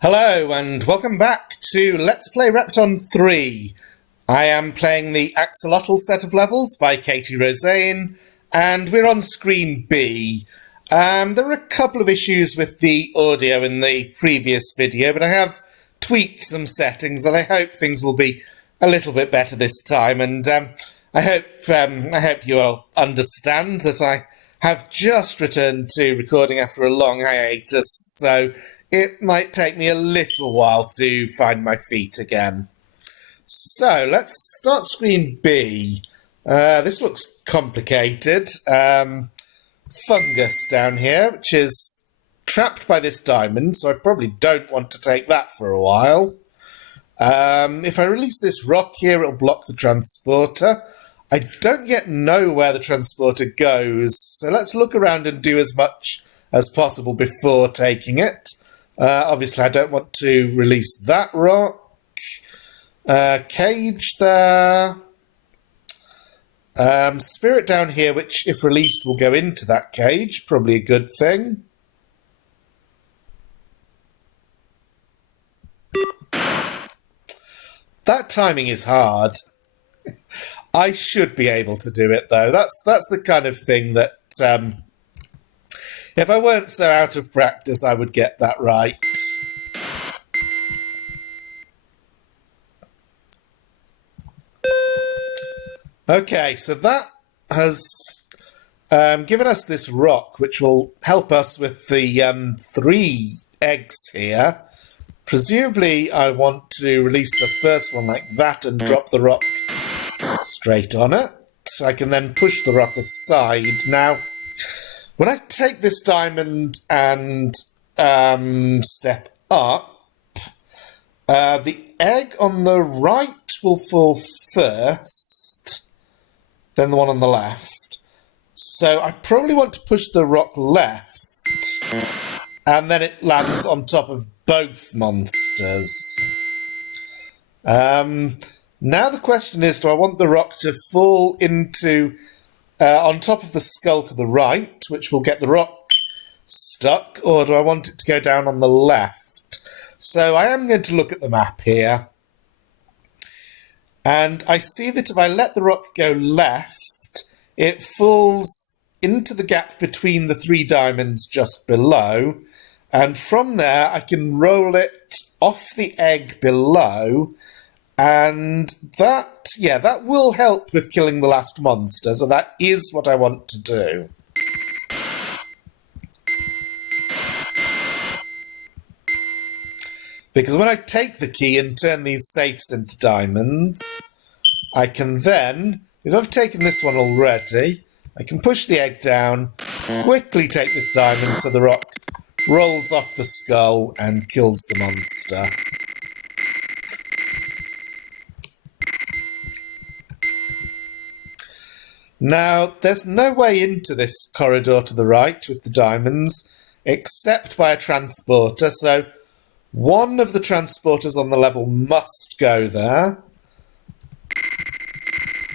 Hello and welcome back to Let's Play Repton 3. I am playing the Axolotl set of levels by Katie Roseine, and we're on screen B. There were a couple of issues with the audio in the previous video, but I have tweaked some settings and I hope things will be a little bit better this time. And I hope you all understand that I have just returned to recording after a long hiatus, so it might take me a little while to find my feet again. So let's start screen B. This looks complicated. Fungus down here, which is trapped by this diamond, so I probably don't want to take that for a while. If I release this rock here, it'll block the transporter. I don't yet know where the transporter goes, so let's look around and do as much as possible before taking it. Obviously, I don't want to release that rock. Cage there. Spirit down here, which, if released, will go into that cage. Probably a good thing. That timing is hard. I should be able to do it, though. That's the kind of thing that... if I weren't so out of practice, I would get that right. Okay, so that has given us this rock, which will help us with the 3 eggs here. Presumably, I want to release the first one like that and drop the rock straight on it. I can then push the rock aside. Now, when I take this diamond and step up, the egg on the right will fall first, then the one on the left. So I probably want to push the rock left, and then it lands on top of both monsters. Now the question is, do I want the rock to fall into... on top of the skull to the right, which will get the rock stuck, or do I want it to go down on the left? So I am going to look at the map here. And I see that if I let the rock go left, it falls into the gap between the 3 diamonds just below. And from there, I can roll it off the egg below. And that will help with killing the last monster, so that is what I want to do. Because when I take the key and turn these safes into diamonds, I can then, if I've taken this one already, I can push the egg down, quickly take this diamond so the rock rolls off the skull and kills the monster. Now, there's no way into this corridor to the right with the diamonds, except by a transporter, so one of the transporters on the level must go there.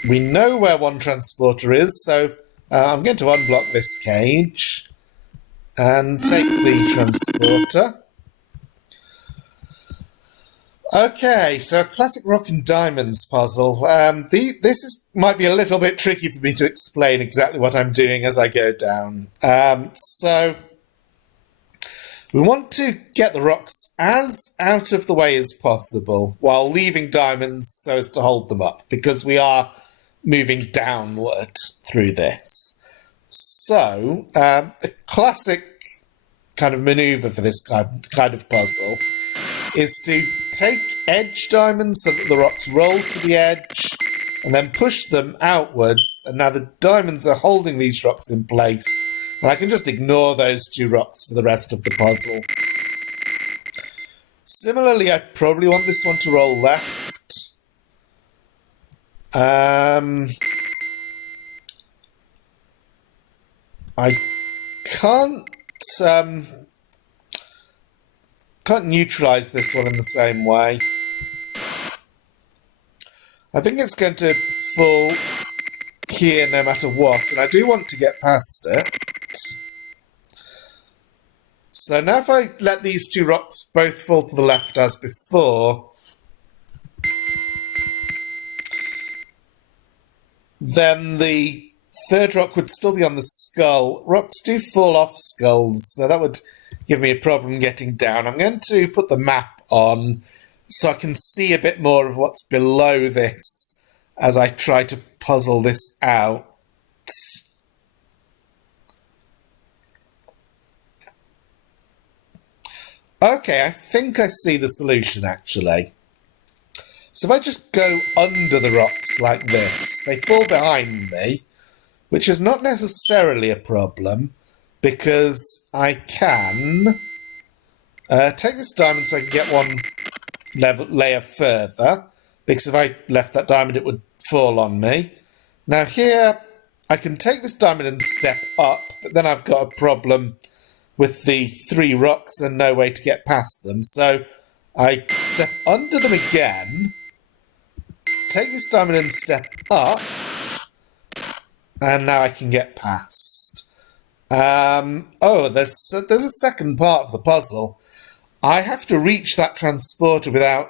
We know where one transporter is, so I'm going to unblock this cage and take the transporter. Okay, so a classic rock and diamonds puzzle. Might be a little bit tricky for me to explain exactly what I'm doing as I go down. So we want to get the rocks as out of the way as possible while leaving diamonds so as to hold them up, because we are moving downward through this. So a classic kind of maneuver for this kind of puzzle is to take edge diamonds so that the rocks roll to the edge and then push them outwards, and now the diamonds are holding these rocks in place, and I can just ignore those 2 rocks for the rest of the puzzle. Similarly, I probably want this one to roll left. I can't neutralise this one in the same way. I think it's going to fall here no matter what, and I do want to get past it. So now if I let these two rocks both fall to the left as before, then the third rock would still be on the skull. Rocks do fall off skulls, so that would give me a problem getting down. I'm going to put the map on so I can see a bit more of what's below this as I try to puzzle this out. Okay, I think I see the solution actually. So if I just go under the rocks like this, they fall behind me, which is not necessarily a problem because I can take this diamond so I can get one layer further, because if I left that diamond it would fall on me. Now here I can take this diamond and step up, but then I've got a problem with the three rocks and no way to get past them. So I step under them again, take this diamond and step up, and now I can get past. Oh, there's a second part of the puzzle. I have to reach that transporter without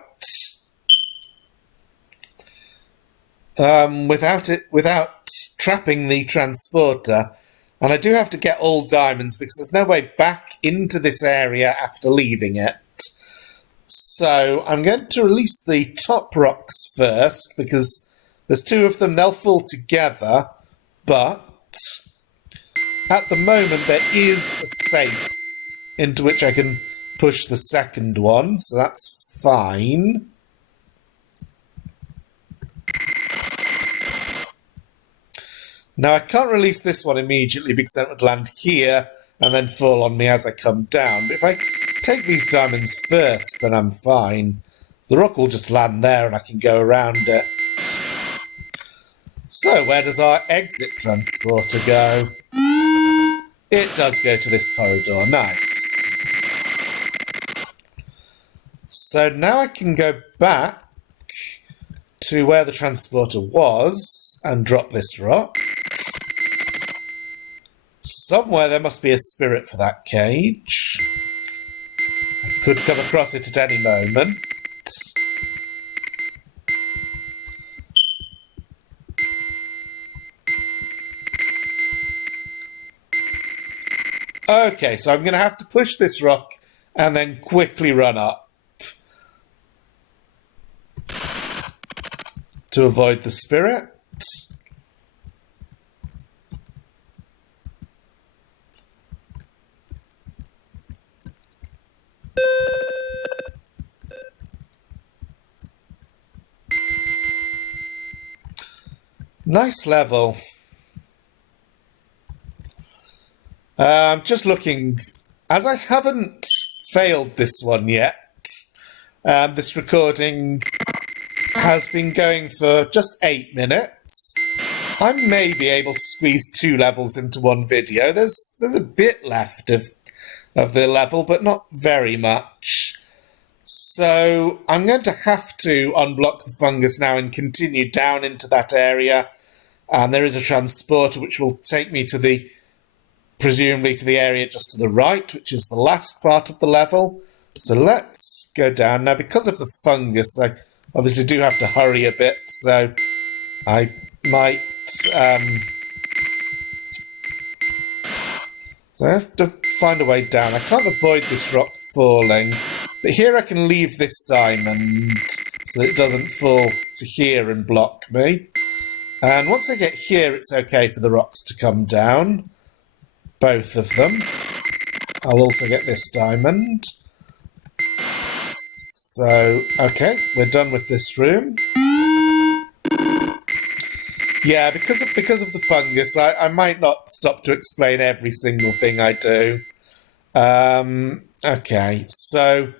trapping the transporter, and I do have to get all diamonds because there's no way back into this area after leaving it. So I'm going to release the top rocks first because there's two of them, they'll fall together, but at the moment there is a space into which I can push the second one, so that's fine. Now I can't release this one immediately because then it would land here and then fall on me as I come down. But if I take these diamonds first, then I'm fine. The rock will just land there and I can go around it. So where does our exit transporter go? It does go to this corridor. Nice. So now I can go back to where the transporter was and drop this rock. Somewhere there must be a spirit for that cage. I could come across it at any moment. Okay, so I'm going to have to push this rock and then quickly run up to avoid the spirit. Nice level. I'm just looking, as I haven't failed this one yet, this recording has been going for just 8 minutes. I may be able to squeeze 2 levels into one video. There's a bit left of the level, but not very much. So I'm going to have to unblock the fungus now and continue down into that area. And there is a transporter which will take me to the, presumably to the area just to the right, which is the last part of the level. So let's go down. Now, because of the fungus, I obviously do have to hurry a bit, so I might... So I have to find a way down. I can't avoid this rock falling, but here I can leave this diamond so that it doesn't fall to here and block me. And once I get here, it's okay for the rocks to come down. Both of them. I'll also get this diamond. So, okay, we're done with this room. Yeah, because of the fungus, I might not stop to explain every single thing I do. Okay, so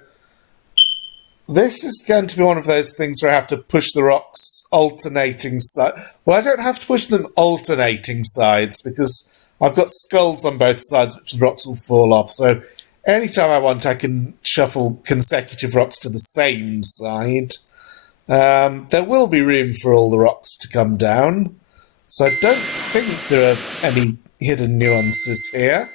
this is going to be one of those things where I have to push the rocks alternating sides. Well, I don't have to push them alternating sides because I've got skulls on both sides, which the rocks will fall off. So anytime I want, I can shuffle consecutive rocks to the same side. There will be room for all the rocks to come down. So I don't think there are any hidden nuances here.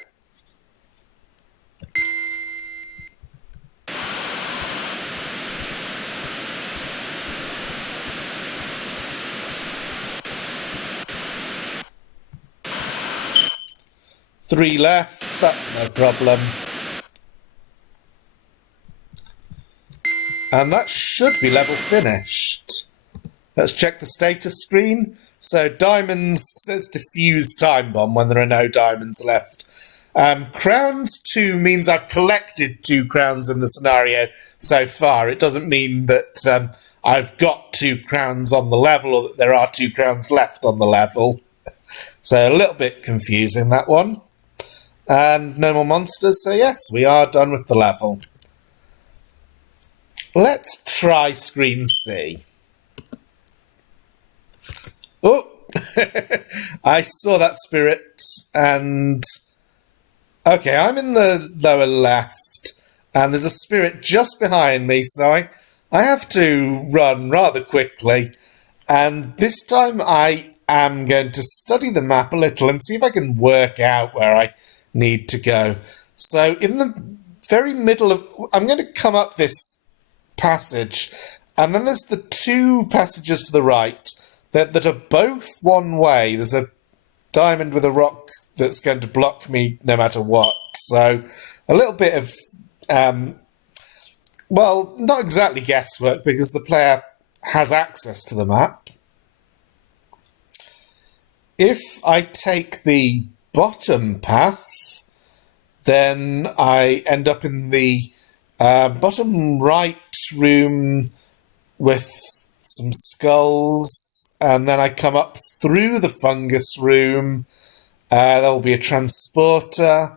3 left, that's no problem. And that should be level finished. Let's check the status screen. So diamonds says diffuse time bomb when there are no diamonds left. Crowns 2 means I've collected 2 crowns in the scenario so far. It doesn't mean that I've got 2 crowns on the level or that there are 2 crowns left on the level. So a little bit confusing, that one. And no more monsters, so yes, we are done with the level. Let's try screen C. Oh, I saw that spirit and... Okay, I'm in the lower left and there's a spirit just behind me, so I have to run rather quickly. And this time I am going to study the map a little and see if I can work out where I need to go. So in the very middle of... I'm going to come up this passage, and then there's the 2 passages to the right that are both one way. There's a diamond with a rock that's going to block me no matter what. So a little bit of, well, not exactly guesswork because the player has access to the map. If I take the bottom path, then I end up in the bottom right room with some skulls, and then I come up through the fungus room. There will be a transporter.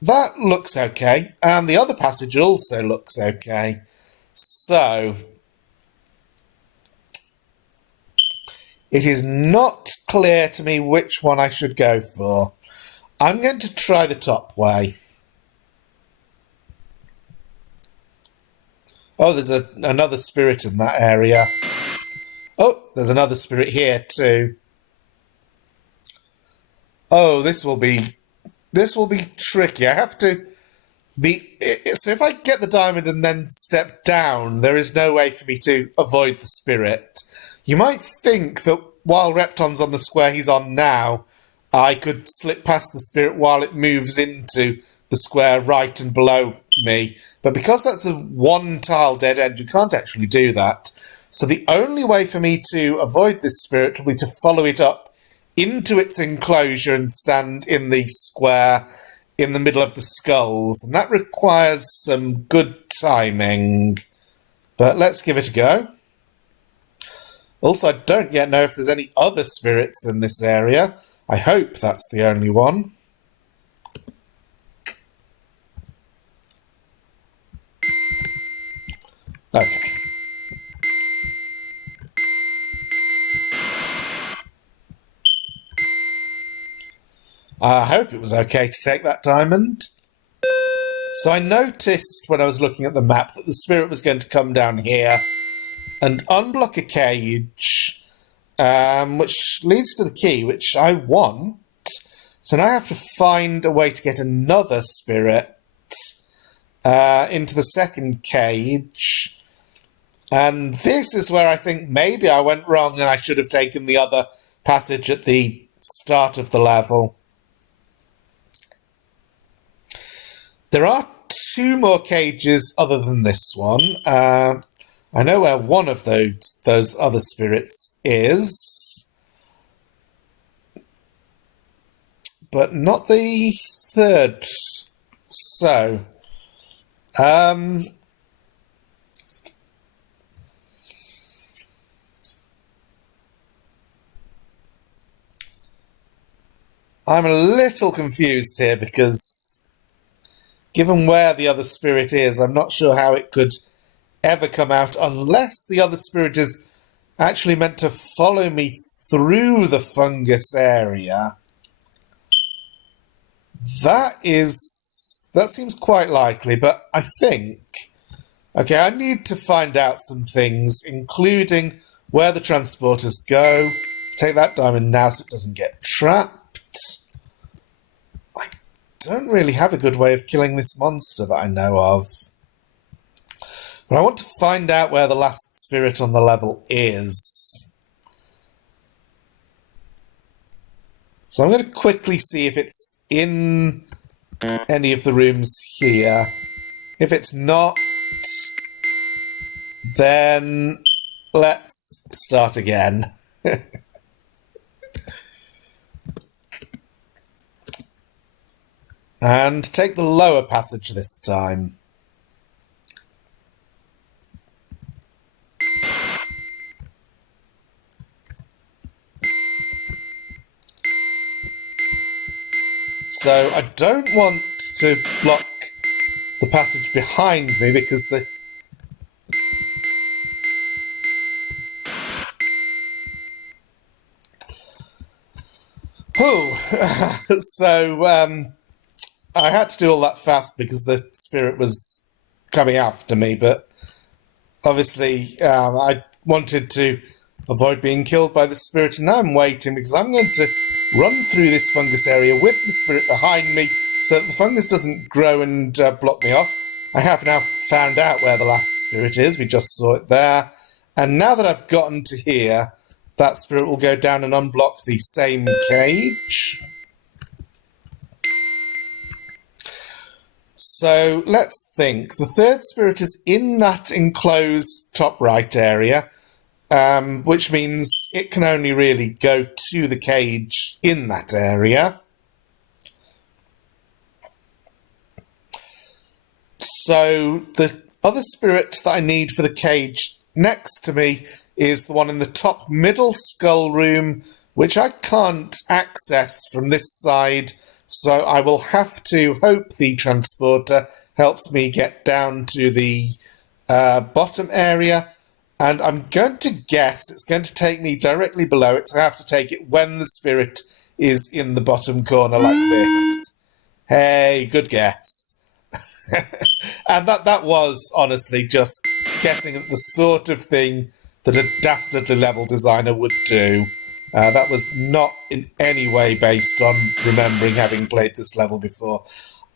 That looks okay, and the other passage also looks okay. So it is not clear to me which one I should go for. I'm going to try the top way. Oh, there's another spirit in that area. Oh, there's another spirit here too. Oh, this will be tricky. I have to... So if I get the diamond and then step down, there is no way for me to avoid the spirit. You might think that while Repton's on the square he's on now, I could slip past the spirit while it moves into the square right and below me. But because that's a 1-tile dead end, you can't actually do that. So the only way for me to avoid this spirit will be to follow it up into its enclosure and stand in the square in the middle of the skulls. And that requires some good timing. But let's give it a go. Also, I don't yet know if there's any other spirits in this area. I hope that's the only one. Okay. I hope it was okay to take that diamond. So I noticed when I was looking at the map that the spirit was going to come down here and unblock a cage, which leads to the key, which I want. So now I have to find a way to get another spirit into the second cage. And this is where I think maybe I went wrong and I should have taken the other passage at the start of the level. There are 2 more cages other than this one. I know where one of those other spirits is, but not the third. So, I'm a little confused here because given where the other spirit is, I'm not sure how it could ever come out unless the other spirit is actually meant to follow me through the fungus area. That seems quite likely, but I think... Okay, I need to find out some things, including where the transporters go. Take that diamond now so it doesn't get trapped. I don't really have a good way of killing this monster that I know of. But I want to find out where the last spirit on the level is. So I'm going to quickly see if it's in any of the rooms here. If it's not, then let's start again. And take the lower passage this time. So I don't want to block the passage behind me because the... Oh, so I had to do all that fast because the spirit was coming after me, but obviously I wanted to avoid being killed by the spirit, and now I'm waiting because I'm going to run through this fungus area with the spirit behind me so that the fungus doesn't grow and block me off. I have now found out where the last spirit is. We just saw it there. And now that I've gotten to here, that spirit will go down and unblock the same cage. So let's think. The third spirit is in that enclosed top right area, which means it can only really go to the cage in that area. So the other spirit that I need for the cage next to me is the one in the top middle skull room, which I can't access from this side, so I will have to hope the transporter helps me get down to the bottom area, and I'm going to guess it's going to take me directly below it, so I have to take it when the spirit is in the bottom corner like this. Hey, good guess. And that was honestly just guessing at the sort of thing that a dastardly level designer would do. That was not in any way based on remembering having played this level before.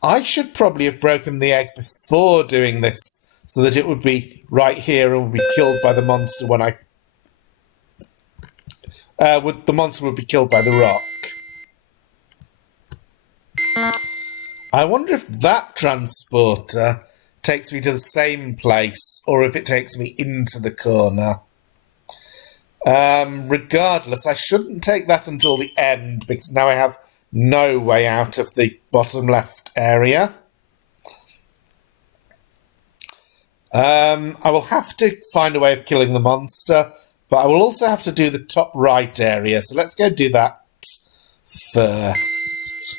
I should probably have broken the egg before doing this so that it would be right here and would be killed by the monster when I... the monster would be killed by the rock. I wonder if that transporter takes me to the same place or if it takes me into the corner. Regardless, I shouldn't take that until the end because now I have no way out of the bottom left area. I will have to find a way of killing the monster, but I will also have to do the top right area. So let's go do that first.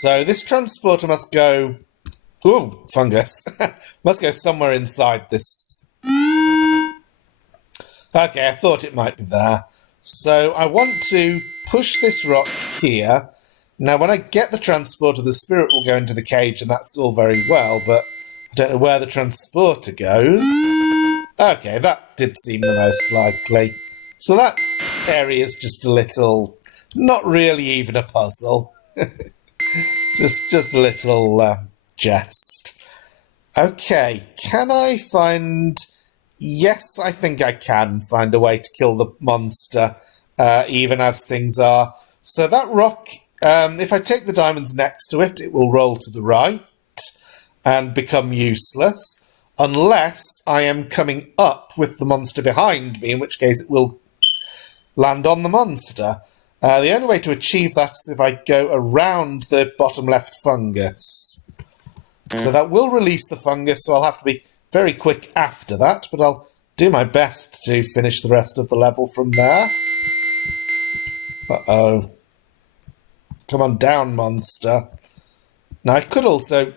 So this transporter must go... Ooh, fungus. Must go somewhere inside this. Okay, I thought it might be there. So I want to push this rock here. Now, when I get the transporter, the spirit will go into the cage, and that's all very well, but I don't know where the transporter goes. Okay, that did seem the most likely. So that area is just a little... Not really even a puzzle. just a little jest. Okay, can I find... Yes, I think I can find a way to kill the monster, even as things are. So that rock, if I take the diamonds next to it, it will roll to the right and become useless, unless I am coming up with the monster behind me, in which case it will land on the monster. The only way to achieve that is if I go around the bottom left fungus. So that will release the fungus, so I'll have to be very quick after that, but I'll do my best to finish the rest of the level from there. Uh-oh. Come on down, monster. Now, I could also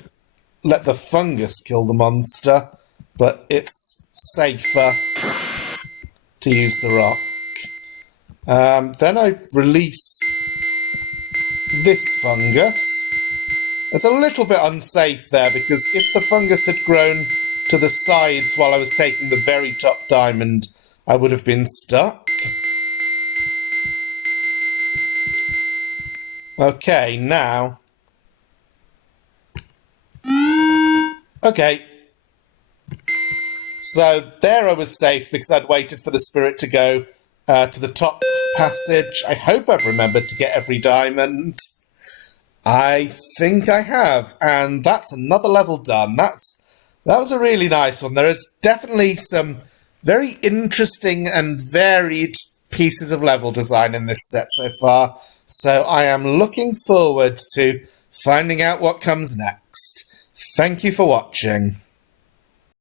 let the fungus kill the monster, but it's safer to use the rock. Then I release this fungus. It's a little bit unsafe there, because if the fungus had grown to the sides while I was taking the very top diamond, I would have been stuck. Okay, now... Okay. So there I was safe because I'd waited for the spirit to go to the top passage. I hope I've remembered to get every diamond. I think I have, and that's another level done. That was a really nice one. There is definitely some very interesting and varied pieces of level design in this set so far. So I am looking forward to finding out what comes next. Thank you for watching.